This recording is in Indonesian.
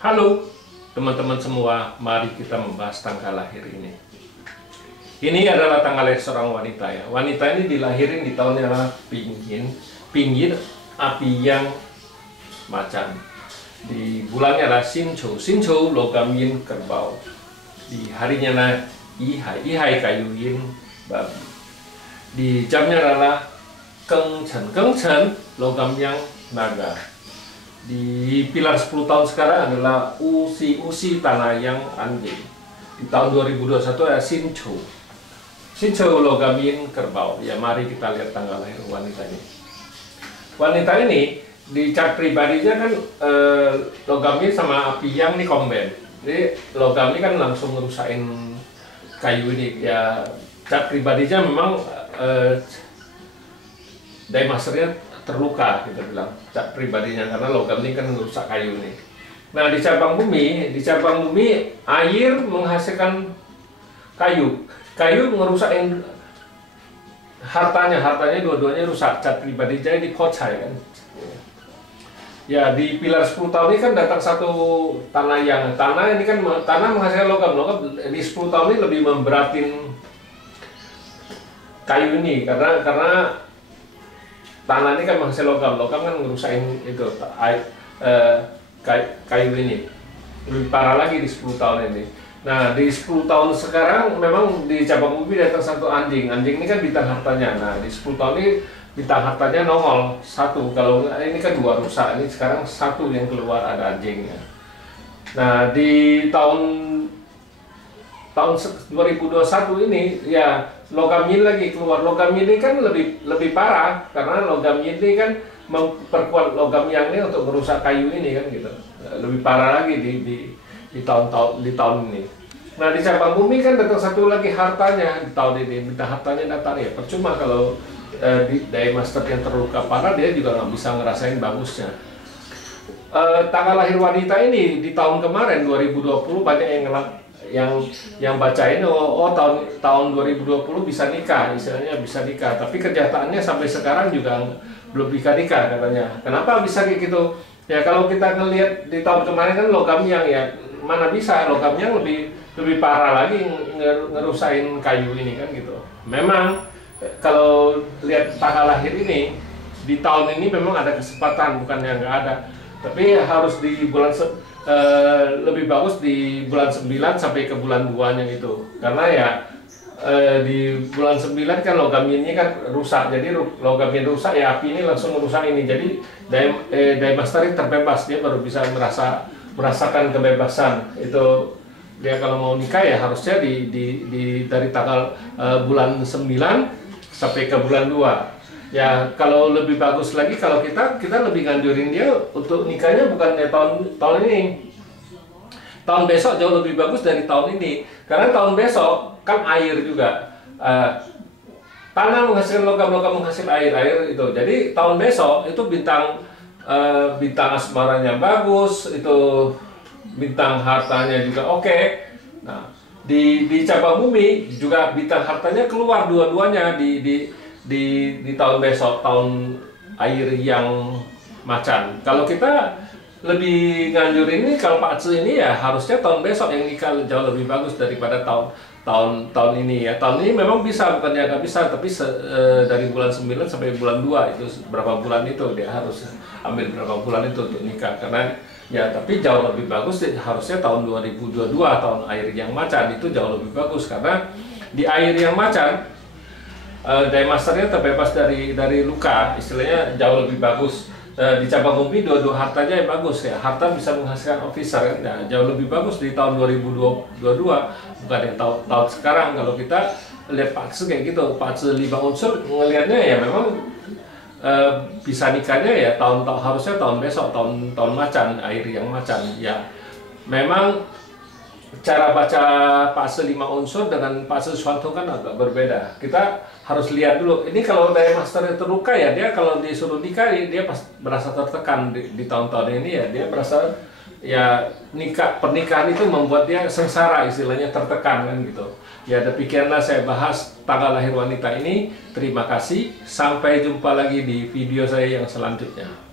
Halo teman-teman semua, mari kita membahas tanggal lahir ini. Ini adalah tanggal lahir seorang wanita ya. Wanita ini dilahirin di tahun yang pinggir api yang macan. Di bulannya adalah Sinchou, Sinchou logam yin kerbau. Di harinya adalah Ihai, Ihai kayu yin babi. Di jamnya adalah Gengchen, Gengchen logam yang naga. Di pilar 10 tahun sekarang adalah Usi, Usi tanah yang anjing. Di tahun 2021 ya Sinchou, Sinchou logam yin kerbau. Ya mari kita lihat tanggal lahir wanita ini. Wanita ini di chart pribadinya kan logam yin sama api yang ini komben. Jadi logam ini kan langsung ngerusain kayu ini. Ya chart pribadinya memang Daymasternya terluka, kita bilang cat pribadinya, karena logam ini kan merusak kayu nih. Nah di cabang bumi air menghasilkan kayu, kayu ngerusakin hartanya dua-duanya rusak. Cat pribadinya di pocai kan. Ya di pilar 10 tahun ini kan datang satu tanah ini kan tanah menghasilkan logam di 10 tahun ini lebih memberatin kayu ini karena tanah ini kan menghasilkan logam kan ngerusain itu kayu ini. Lebih parah lagi di 10 tahun ini. Nah di 10 tahun sekarang memang di cabang bumi datang satu anjing ini kan bintang hartanya. Nah di 10 tahun ini bintang hartanya nongol satu, kalau ini kan dua rusak, ini sekarang satu yang keluar, ada anjingnya. Nah di tahun 2021 ini ya logam yin lagi keluar. Logam yin ini kan lebih parah karena logam yin ini kan memperkuat logam yang ini untuk merusak kayu ini kan gitu. Lebih parah lagi di tahun ini. Nah di cabang bumi kan datang satu lagi hartanya di tahun ini, minta hartanya datang ya. Percuma kalau di Daymaster yang terluka parah, dia juga nggak bisa ngerasain bagusnya. Tanggal lahir wanita ini di tahun kemarin 2020 banyak yang bacain tahun 2020 bisa nikah, istilahnya bisa nikah, tapi kenyataannya sampai sekarang juga belum bisa nikah katanya. Kenapa bisa kayak gitu? Ya kalau kita ngelihat di tahun kemarin kan logam yang ya mana bisa, logam yang lebih parah lagi ngerusain kayu ini kan gitu. Memang kalau lihat tanggal lahir ini di tahun ini memang ada kesempatan, bukan yang nggak ada, tapi harus di bulan lebih bagus di bulan 9 sampai ke bulan 2-nya itu. Karena ya di bulan 9 kan logam ini kan rusak. Jadi logam ini rusak ya api ini langsung merusak ini. Jadi Daymaster terbebas, dia baru bisa merasakan kebebasan. Itu dia kalau mau nikah ya harusnya dari tanggal bulan 9 sampai ke bulan 2. Ya kalau lebih bagus lagi kalau kita lebih nganjurin dia untuk nikahnya bukannya tahun ini. Tahun besok jauh lebih bagus dari tahun ini. Karena tahun besok kan air juga. Tanah menghasilkan logam menghasilkan air itu. Jadi tahun besok itu bintang asmaranya bagus, itu bintang hartanya juga oke. Nah, di cabang bumi juga bintang hartanya keluar dua-duanya di tahun besok, tahun air yang macan. Kalau kita lebih nganjurin ini, kalau Pak Tzu ini ya harusnya tahun besok yang nikah jauh lebih bagus daripada tahun ini ya. Tahun ini memang bisa, bukannya nggak bisa, tapi dari bulan 9 sampai bulan 2 itu berapa bulan itu dia harus ambil berapa bulan itu untuk nikah. Karena ya tapi jauh lebih bagus harusnya tahun 2022, tahun air yang macan itu jauh lebih bagus karena di air yang macan Daymasternya terbebas dari luka, istilahnya jauh lebih bagus. Di cabang bumi dua hartanya yang bagus ya, harta bisa menghasilkan officer kan, nah, jauh lebih bagus di tahun 2022 bukan yang tahun sekarang. Kalau kita lihat Pak Tzu kayak gitu, Pak Tzu 5 unsur ngelihatnya ya memang bisa nikahnya ya harusnya tahun besok, tahun macan, air yang macan ya. Memang cara baca fase 5 unsur dengan fase Suanto kan agak berbeda. Kita harus lihat dulu. Ini kalau Daymaster terluka ya, dia kalau disuruh nikah dia merasa tertekan di tahun-tahun ini ya. Dia merasa ya pernikahan itu membuat dia sengsara, istilahnya tertekan kan gitu. Ya demikianlah saya bahas tanggal lahir wanita ini. Terima kasih. Sampai jumpa lagi di video saya yang selanjutnya.